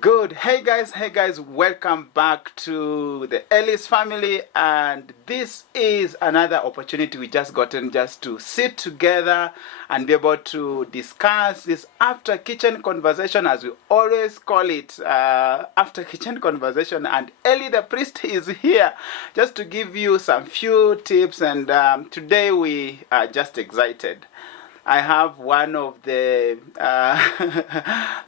Good. Hey guys, welcome back to the Elly's family, and this is another opportunity we just gotten just to sit together and be able to discuss this after kitchen conversation, as we always call it, after kitchen conversation. And Elly the priest is here just to give you some few tips, and today we are just excited. I have one of the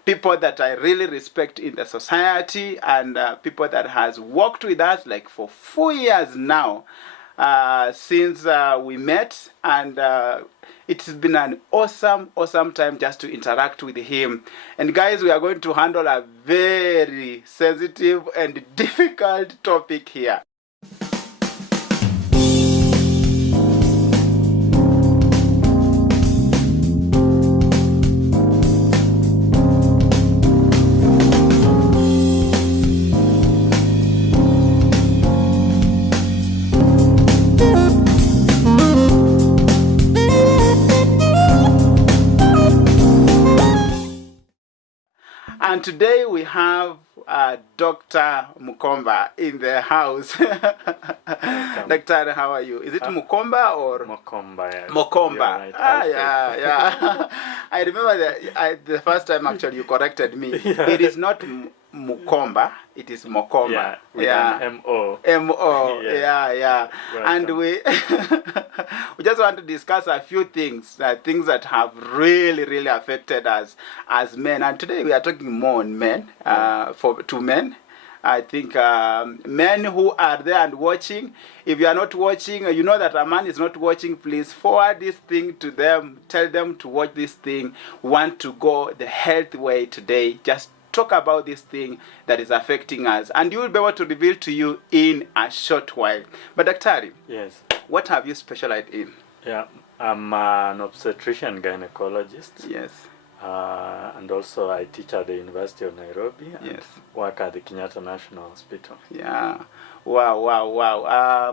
people that I really respect in the society, and people that has worked with us like for 4 years now, since we met, and it's been an awesome time just to interact with him. And guys, we are going to handle a very sensitive and difficult topic here. And today we have Dr. Mukomba in the house. Doctor, how are you? Is it Mukomba or Mukomba? Yeah. Mukomba. Right. Yeah. I remember the first time actually you corrected me. Yeah. It is not Mukomba, it is Mokomba. Yeah, with an M-O. M-O, yeah. Welcome. And we we just want to discuss a few things, things that have really affected us as men. And today we are talking more on men, to men. I think men who are there and watching, if you are not watching, you know that a man is not watching, please forward this thing to them. Tell them to watch this thing. We want to go the healthy way today. Just talk about this thing that is affecting us, and you will be able to reveal to you in a short while. But Daktari, yes, what have you specialized in? Yeah, I'm an obstetrician gynecologist. Yes. And also I teach at the University of Nairobi and Yes. work at the Kenyatta National Hospital. Yeah. Wow.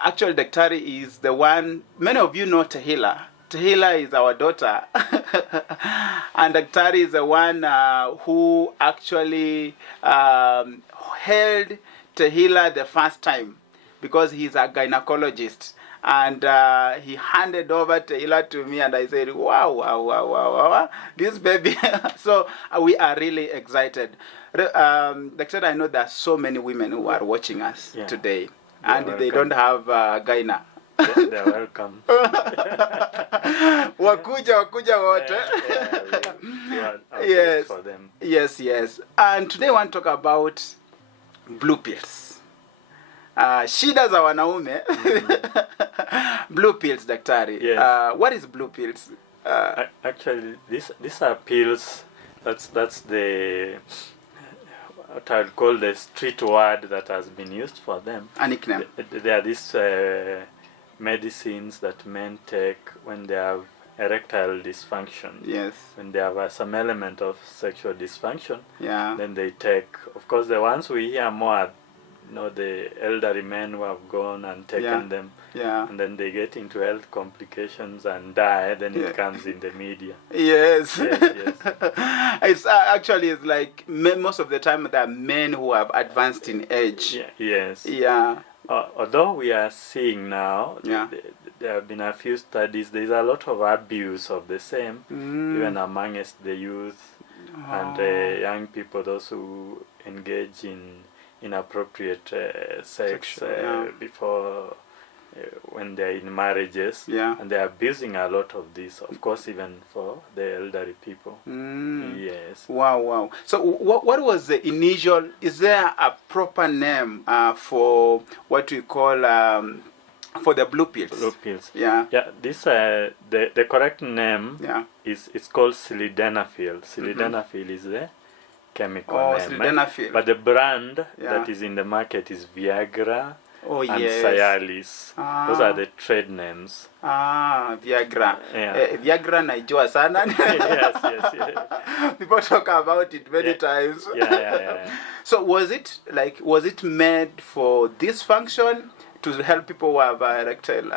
Actually, Daktari is the one, many of you know Tehila. Tehila is our daughter. And Daktari is the one who actually held Tehila the first time, because he's a gynecologist. And he handed over Tehila to me, and I said, wow, this baby. So we are really excited. Doctor, I know there are so many women who are watching us today, and they don't have gyna. They're welcome. Wakuja wote. Yes. For them. Yes. And today I want to talk about blue pills. Shida za wanaume. Blue pills, Daktari. Yes. What is blue pills? Actually, these are pills. That's the what I would call the street word that has been used for them. A nickname. They are these medicines that men take when they have erectile dysfunction. Yes. When they have some element of sexual dysfunction. Yeah. Then they take, of course, the ones we hear more are, the elderly men who have gone and taken them. Yeah. And then they get into health complications and die. Then it comes in the media. Yes. Yes. It's like most of the time there are men who have advanced in age. Yes. Yeah. Although we are seeing now, there have been a few studies, there is a lot of abuse of the same, even amongst the youth and young people, those who engage in inappropriate sex before when they're in marriages, and they're abusing a lot of this, of course, even for the elderly people. Yes. Wow. So what was the initial, is there a proper name for what we call for the blue pills? Blue pills. Yeah. This the correct name is called sildenafil. Sildenafil is the chemical name. Sildenafil. But the brand that is in the market is Viagra and Cialis. Those are the trade names. Viagra. Yeah. Viagra naijua sana. Yes. People talk about it many times. Yeah. So was it made for this function to help people who have erectile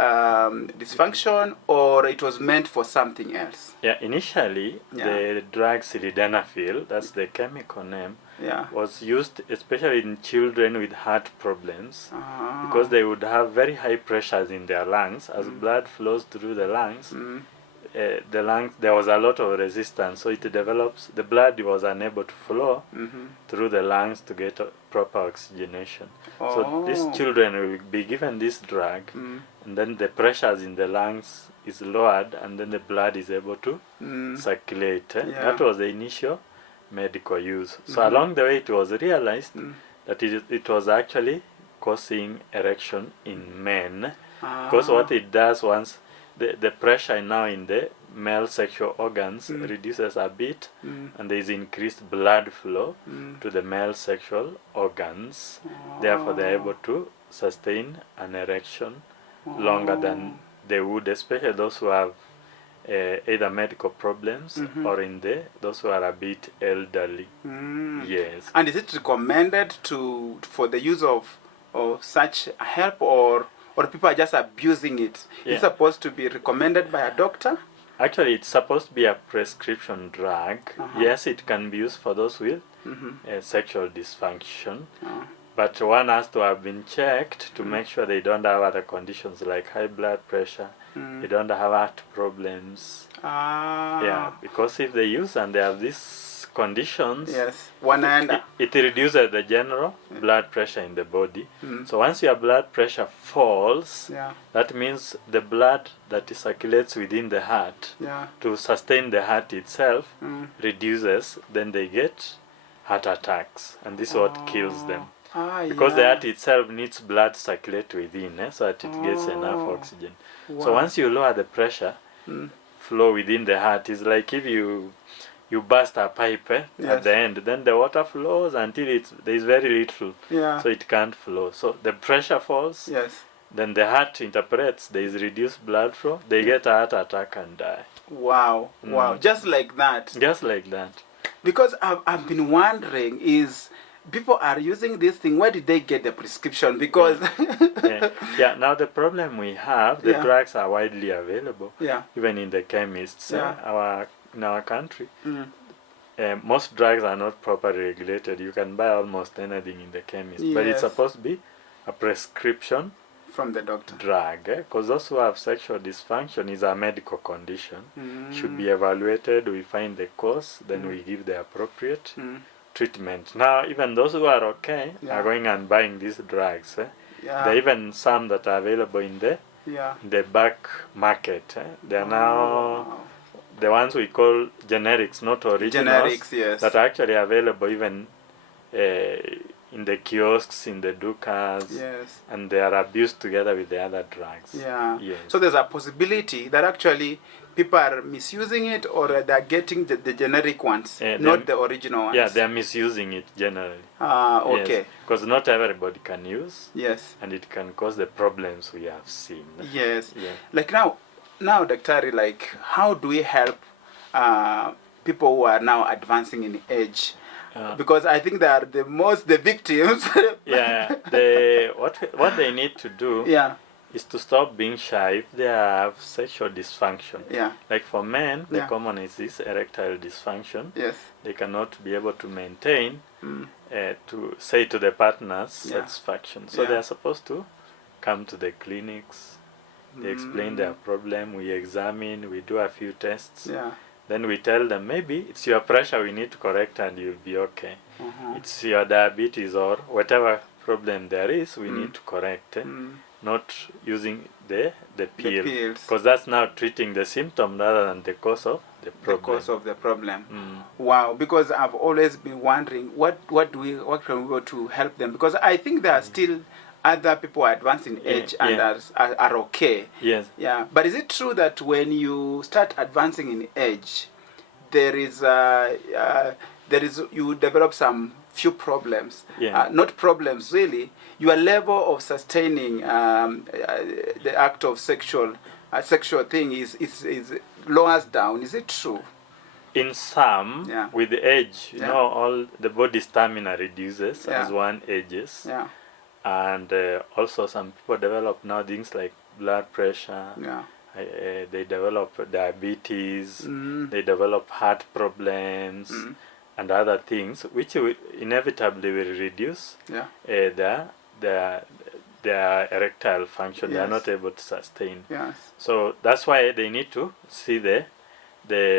dysfunction, or it was meant for something else? Yeah, initially the drug sildenafil, that's the chemical name, was used especially in children with heart problems, because they would have very high pressures in their lungs. As blood flows through the lungs, there was a lot of resistance, so it develops, the blood was unable to flow through the lungs to get proper oxygenation. So these children will be given this drug, and then the pressures in the lungs is lowered, and then the blood is able to circulate. That was the initial medical use. So along the way it was realized that it was actually causing erection in men, because what it does, once the pressure now in the male sexual organs reduces a bit, and there is increased blood flow to the male sexual organs. Therefore they are able to sustain an erection longer than they would, especially those who have either medical problems or those who are a bit elderly. Yes. And is it recommended for the use of such help, or people are just abusing it? It's supposed to be recommended by a doctor? Actually, it's supposed to be a prescription drug. Yes, it can be used for those with sexual dysfunction. But one has to have been checked to make sure they don't have other conditions like high blood pressure. They don't have heart problems. Yeah, because if they use and they have these conditions, it reduces the general blood pressure in the body. So once your blood pressure falls, that means the blood that circulates within the heart to sustain the heart itself reduces. Then they get heart attacks, and this is what kills them. Because the heart itself needs blood to circulate within, so that it gets enough oxygen. So once you lower the pressure flow within the heart, it's like if you burst a pipe at the end, then the water flows until there is very little, so it can't flow. So the pressure falls, then the heart interprets there is reduced blood flow, they get a heart attack and die. Wow, wow, just like that. Just like that. Because I've been wondering, is people are using this thing, where did they get the prescription? Because now the problem we have, the drugs are widely available, even in the chemists. In our country, most drugs are not properly regulated. You can buy almost anything in the chemist, but it's supposed to be a prescription from the doctor drug, because those who have sexual dysfunction is a medical condition, should be evaluated. We find the cause, then we give the appropriate treatment. Now even those who are okay are going and buying these drugs. There are even some that are available in the back market. They are now the ones we call generics, not originals, that are actually available even in the kiosks, in the dukas, and they are abused together with the other drugs. So there's a possibility that actually people are misusing it, or they're getting the generic ones, not the original ones. Yeah, they're misusing it generally. Okay. Because not everybody can use. Yes. And it can cause the problems we have seen. Yes. Like now, Daktari, like how do we help people who are now advancing in age? Because I think they are the victims. What they need to do is to stop being shy if they have sexual dysfunction. Like for men, the common is this erectile dysfunction. They cannot be able to maintain to say to the partner's satisfaction. So they are supposed to come to the clinics. They explain their problem, we examine, we do a few tests. Then we tell them, maybe it's your pressure we need to correct and you'll be okay. It's your diabetes or whatever problem there is, we need to correct. Not using the pill. Because that's now treating the symptom rather than the cause of the problem. Wow, because I've always been wondering, what can we do to help them? Because I think there are still other people are advancing age and are okay. But is it true that when you start advancing in age, you develop some few problems? Not problems really. Your level of sustaining the act of sexual thing is lowers down. Is it true? In some, with the age, all the body stamina reduces as one ages. And also some people develop now things like blood pressure. Yeah. They develop diabetes. Mm. They develop heart problems. Mm. And other things, which will inevitably will reduce Yeah. their erectile function. They are Yes. not able to sustain. Yes. So that's why they need to see the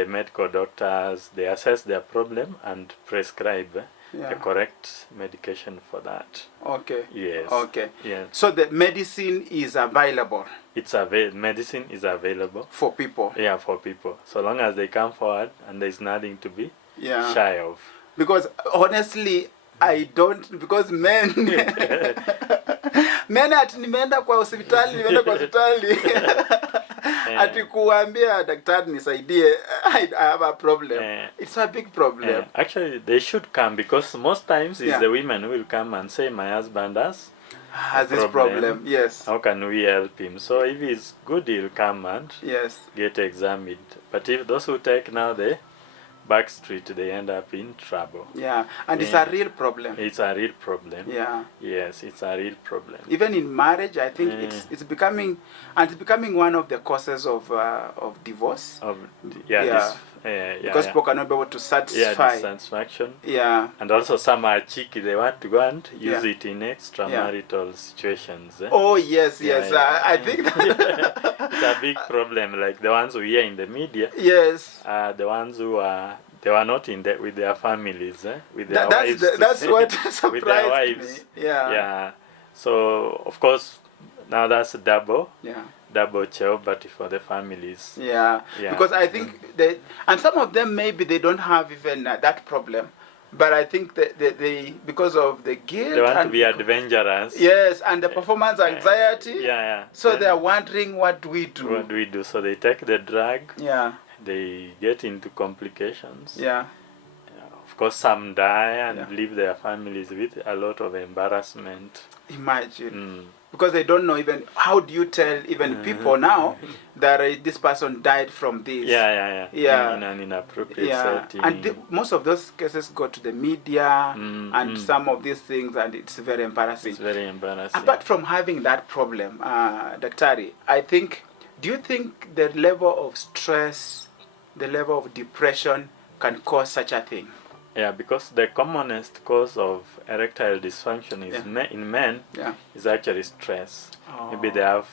medical doctors. They assess their problem and prescribe Yeah. the correct medication for that. Okay. Yes. Okay. Yes. So the medicine is available. It's medicine is available for people. Yeah, for people. So long as they come forward and there's nothing to be Yeah. shy of. Because honestly, I don't, because men men ati nimeenda kwa hospitali ati kuambia daktari nisaidie, I have a problem. It's a big problem. Actually, they should come, because most times it's the women who will come and say, my husband has this problem. Yes. How can we help him? So if he's good, he'll come and yes. get examined. But if those who take now the back street, they end up in trouble. Yeah, and it's a real problem. It's a real problem. Yeah. Yes, it's a real problem. Even in marriage, I think it's becoming, and it's becoming one of the causes of divorce. Because people cannot be able to satisfy. Dissatisfaction. Yeah. And also some are cheeky. They want to go and use it in extramarital situations. Oh yes, yes. I think it's a big problem. Like the ones we hear in the media. Yes. The ones who are they were not in with their families, with their wives. That's what surprised with their wives. me. Yeah. Yeah. So of course now that's double. Yeah. Double jeopardy for the families. Yeah. Because I think they, and some of them maybe they don't have even that problem, but I think that they because of the guilt, they want to be adventurous. Yes, and the performance anxiety. So they are wondering, what do we do? What do we do? So they take the drug. Yeah. They get into complications. Yeah. Of course, some die and leave their families with a lot of embarrassment. Imagine. Because they don't know even, how do you tell even people now that this person died from this? Yeah. In an inappropriate setting. And most of those cases go to the media and some of these things, and it's very embarrassing. It's very embarrassing. Apart from having that problem, Daktari, do you think the level of stress, the level of depression can cause such a thing? Yeah, because the commonest cause of erectile dysfunction is in men is actually stress. Oh. Maybe they have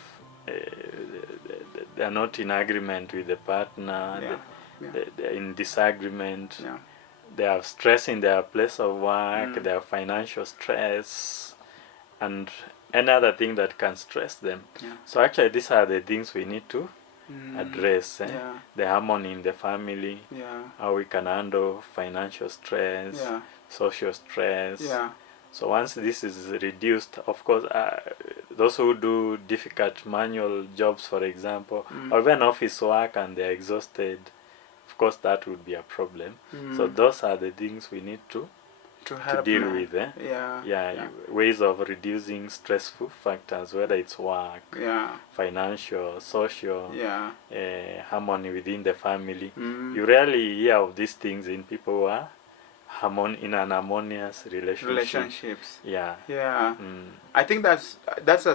they are not in agreement with the partner. They're in disagreement. They have stress in their place of work. They have financial stress, and any other thing that can stress them. So actually, these are the things we need to address. The harmony in the family, how we can handle financial stress, social stress. So once this is reduced, of course, those who do difficult manual jobs, for example, or even office work, and they're exhausted, of course that would be a problem. So those are the things we need to deal with. Ways of reducing stressful factors, whether it's work, financial, social, harmony within the family. You rarely hear of these things in people who are in an harmonious relationships. Yeah. I think that's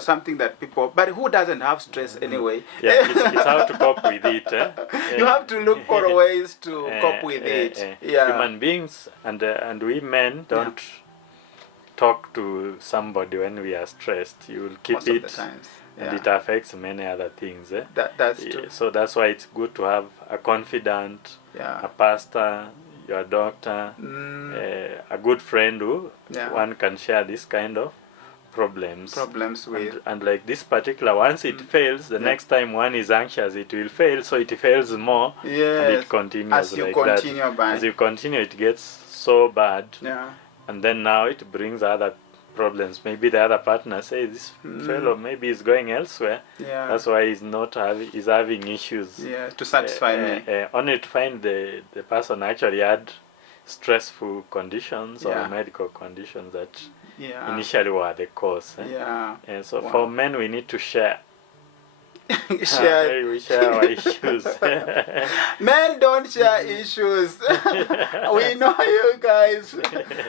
something that people, but who doesn't have stress anyway? It's how to cope with it. You have to look for ways to cope with it. Human beings and we men don't talk to somebody when we are stressed. You will keep most it, of the times. and it affects many other things. That's true. So that's why it's good to have a confidant, a pastor, your doctor, a good friend who one can share this kind of problems with. And like this particular, once it fails, the next time one is anxious, it will fail, so it fails more, and it continues as you continue that. As you continue, it gets so bad, and then now it brings other problems. Maybe the other partner says, this fellow maybe is going elsewhere, that's why he's having issues to satisfy me. Only to find the person actually had stressful conditions or medical conditions that initially were the cause. And so for men, we need to share share. Hey, we share our issues. Men don't share issues. We know you guys.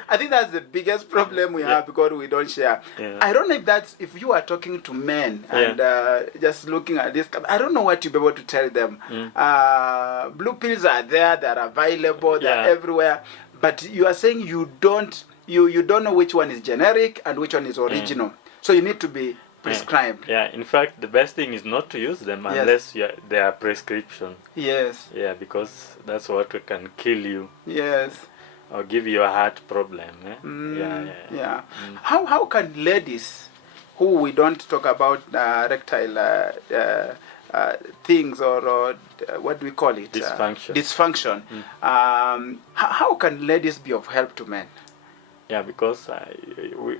I think that's the biggest problem we have because we don't share. Yeah. I don't know if you are talking to men and just looking at this, I don't know what you'll be able to tell them. Blue pills are there, they're available, they're everywhere. But you are saying you don't know which one is generic and which one is original. So you need to be prescribed. Yeah, in fact, the best thing is not to use them unless they are prescription. Yes. Yeah, because that's what can kill you. Yes. Or give you a heart problem. Yeah. How can ladies, who we don't talk about rectile things or what do we call it? Dysfunction. How can ladies be of help to men? Yeah, because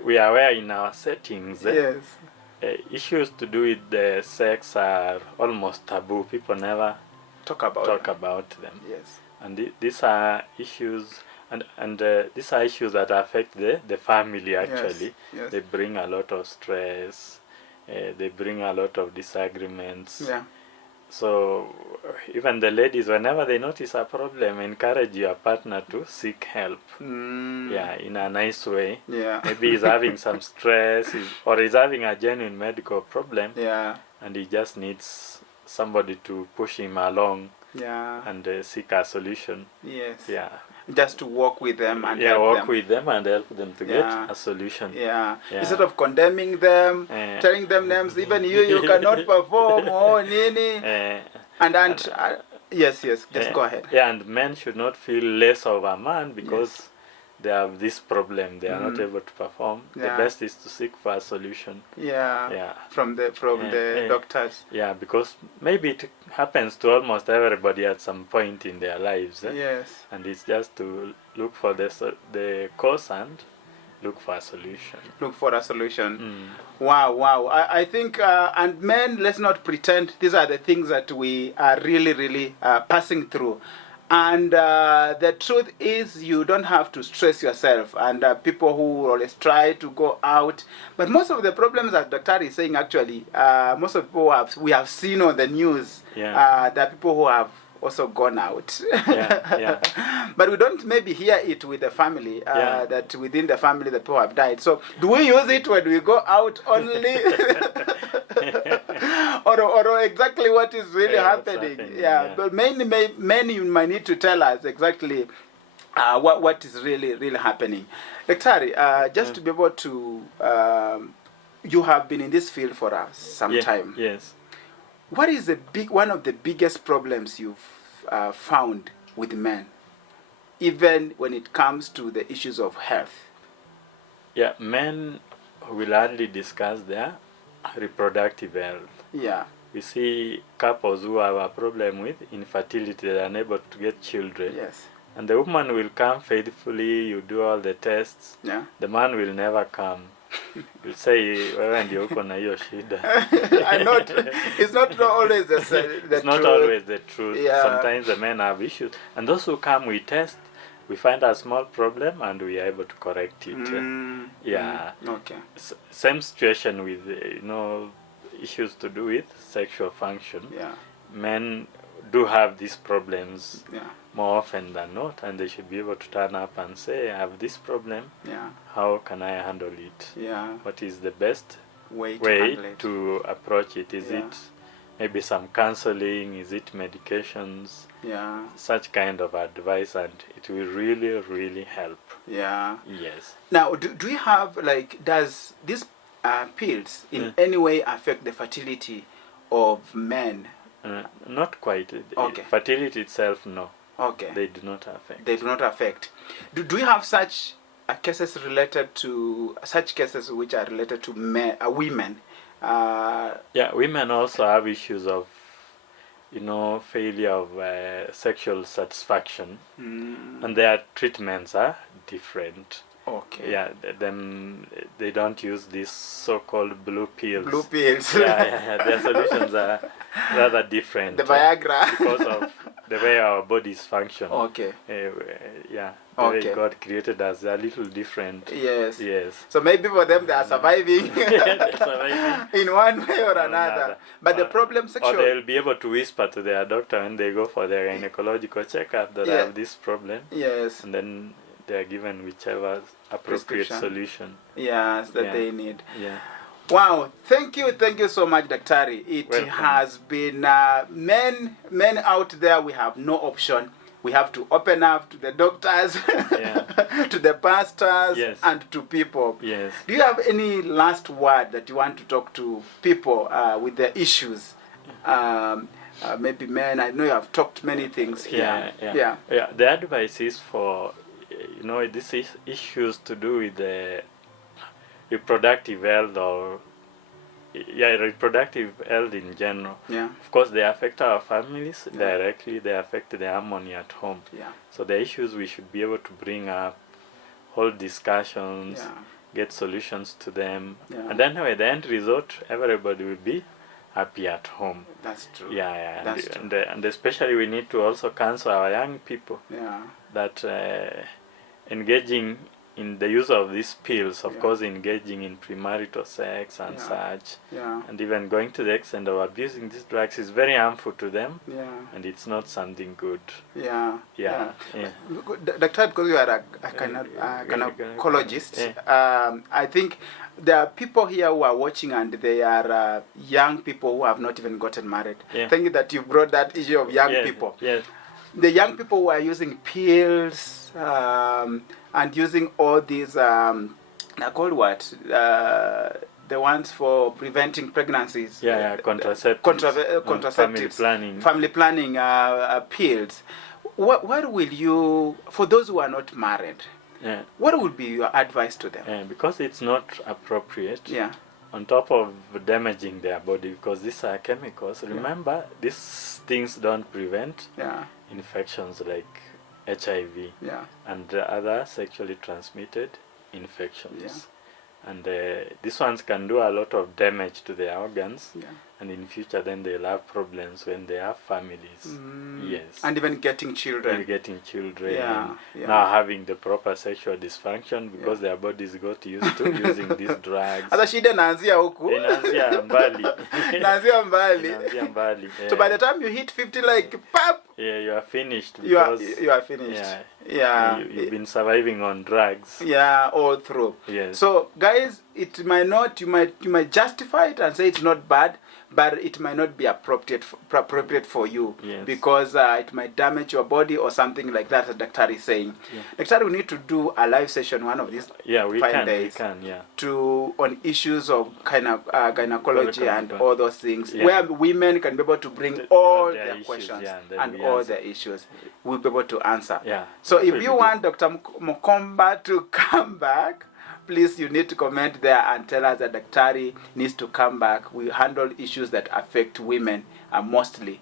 we are aware in our settings. Yes. Issues to do with the sex are almost taboo. People never talk about them. Yes. And these are issues, and these are issues that affect the family actually. Yes. They bring a lot of stress. They bring a lot of disagreements. Yeah. So even the ladies, whenever they notice a problem, encourage your partner to seek help. Yeah, in a nice way. Yeah. Maybe he's having some stress, or he's having a genuine medical problem. Yeah. And he just needs somebody to push him along. Yeah. And seek a solution. Yes. Yeah. Just to work with them and work with them and help them to get a solution. Yeah. Instead of condemning them, telling them names, even you cannot perform, nini. Yes, just go ahead. Yeah, and men should not feel less of a man because they have this problem. They are not able to perform. The best is to seek for a solution. Yeah. From the doctors. Yeah, because maybe it happens to almost everybody at some point in their lives. Yes. And it's just to look for the cause and look for a solution. Look for a solution. Wow. I think, and men, let's not pretend these are the things that we are really passing through. And the truth is, you don't have to stress yourself. And people who always try to go out, but most of the problems that Dr. is saying, actually, most of the people we have seen on the news, that people who have also gone out. But we don't maybe hear it with the family, that within the family the people have died. So do we use it when we go out only? or exactly what is really happening? But many you might need to tell us exactly what is really happening. Dr. Just to be able to, you have been in this field for some time. Yes. What is one of the biggest problems you've found with men, even when it comes to the issues of health? Yeah, men will hardly discuss their reproductive health. Yeah. We see couples who have a problem with infertility, they are unable to get children. Yes. And the woman will come faithfully, you do all the tests. Yeah. The man will never come. You say, wewe ndio uko na hiyo shida. It's not always the truth. It's not always the truth. Yeah. Sometimes the men have issues. And those who come, we test, we find a small problem and we are able to correct it. Okay. Same situation with, issues to do with sexual function. Yeah. Men do have these problems Yeah. more often than not, and they should be able to turn up and say, I have this problem. Yeah. How can I handle it? Yeah. What is the best way to approach it? Is it maybe some counseling? Is it medications? Yeah. Such kind of advice, and it will really help. Yeah. Yes. Now, do you have, does these pills in any way affect the fertility of men? Not quite. Okay. Fertility itself, no. Okay. They do not affect. They do not affect. Do you have such cases which are related to women? Women also have issues of, failure of sexual satisfaction, and their treatments are different. Okay. Yeah, then they don't use these so-called blue pills. Blue pills. Their solutions are rather different. The Viagra. Because of the way our bodies function. Okay. the way Okay. God created us. They're a little different. Yes. Yes. So maybe for them they are surviving They're surviving in one way or another. But the problem or sexual. they'll be able to whisper to their doctor when they go for their gynecological checkup that I have this problem. Yes. And then they are given whichever appropriate solution. Yes, that they need. Yeah. Wow, thank you so much, Daktari. It Welcome. has been men out there. We have no option. We have to open up to the doctors, to the pastors, and to people. Yes. Do you have any last word that you want to talk to people with the issues? Maybe men. I know you have talked many things here. Yeah. The advice is for, this is issues to do with the reproductive health or reproductive health in general. Yeah. Of course, they affect our families directly. They affect the harmony at home. Yeah. So the issues we should be able to bring up, hold discussions, get solutions to them, and then at the end result, everybody will be happy at home. That's true. That's true. And especially we need to also counsel our young people that engaging in the use of these pills, of course, engaging in premarital sex and such, and even going to the extent of abusing these drugs is very harmful to them, and it's not something good. Doctor, because you are a gynecologist, I think there are people here who are watching and they are young people who have not even gotten married. Thank you that you brought that issue of young people. Yes. The young people who are using pills and using all these, they're called what? The ones for preventing pregnancies. Contraceptives. Family planning pills. What will you, for those who are not married, what would be your advice to them? Because it's not appropriate. On top of damaging their body, because these are chemicals. Remember, these things don't prevent infections like HIV and other sexually transmitted infections. And these ones can do a lot of damage to their organs, and in future then they'll have problems when they have families. And even getting children. Now having the proper sexual dysfunction because their bodies got used to using these drugs. Hata shida inaanzia huku. Inaanzia mbali. Inaanzia mbali. Inaanzia mbali. So by the time you hit 50, like, pop! You are finished. You are finished. You've been surviving on drugs. All through. Yes. So guys, it might not, you might justify it and say it's not bad, but it might not be appropriate for you because it might damage your body or something like that, as Dr. is saying. Dr. we need to do a live session one of these 5 days on issues of gynecology and all those things, where women can be able to bring all their questions and all their issues. We'll be able to answer. So if you want Dr. Mukomba to come back, please, you need to comment there and tell us that Daktari needs to come back. We handle issues that affect women mostly.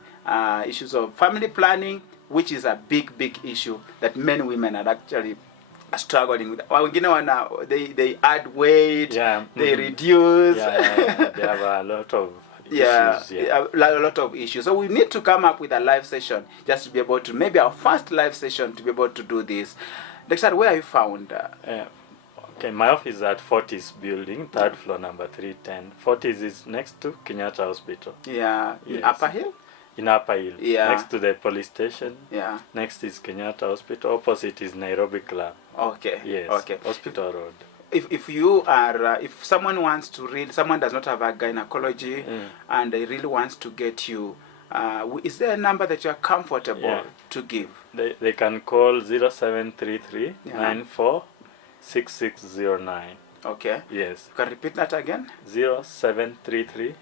Issues of family planning, which is a big issue that many women are actually struggling with. They add weight, they reduce. They have a lot of issues. A lot of issues. So we need to come up with a live session just to be able to, maybe our first live session to be able to do this. Daktari, where are you found? Okay, my office is at Fortis building, 3rd floor, number 310. Fortis is next to Kenyatta Hospital. In Upper Hill? In Upper Hill. Next to the police station. Next is Kenyatta Hospital. Opposite is Nairobi Club. Hospital Road. If you are, if someone wants to read, someone does not have a gynecology and they really wants to get you, is there a number that you are comfortable to give? They can call 0733 94 6609. Okay. Yes. You can repeat that again? 0733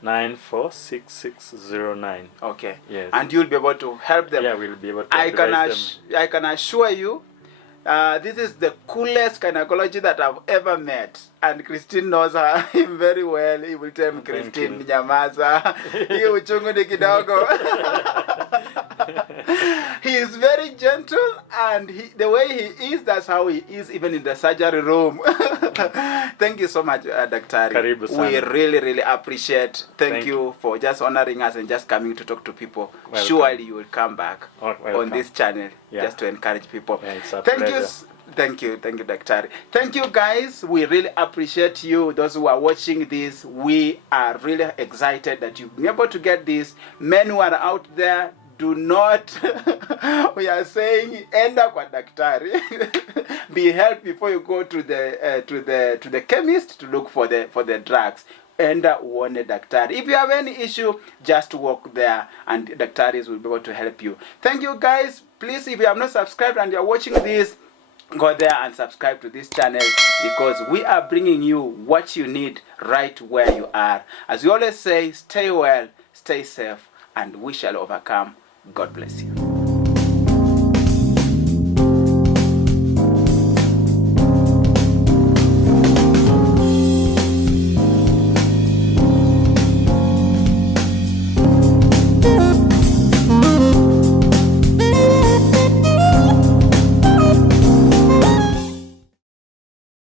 946609. Okay. Yes. And you'll be able to help them. We'll be able to advise them. I can assure you, this is the coolest gynecology that I've ever met. And Christine knows him very well. He will tell me, Christine, nyamaza. Hii uchungu ni kidogo. He is very gentle, and the way he is, that's how he is even in the surgery room. Thank you so much, Daktari. Karibu sana. We really, really appreciate. Thank you for just honoring us and just coming to talk to people. Welcome. Surely you will come back on this channel just to encourage people. Yeah, it's a Thank pleasure. you. Thank you, Daktari. Thank you, guys. We really appreciate you. Those who are watching this, we are really excited that you've been able to get this. Men who are out there, do not. We are saying, enda kwa daktari. Be helped before you go to the chemist to look for the drugs. Enda uone daktari. If you have any issue, just walk there, and daktaris will be able to help you. Thank you, guys. Please, if you have not subscribed and you are watching this, go there and subscribe to this channel, because we are bringing you what you need right where you are. As we always say, stay well, stay safe, and we shall overcome. God bless you.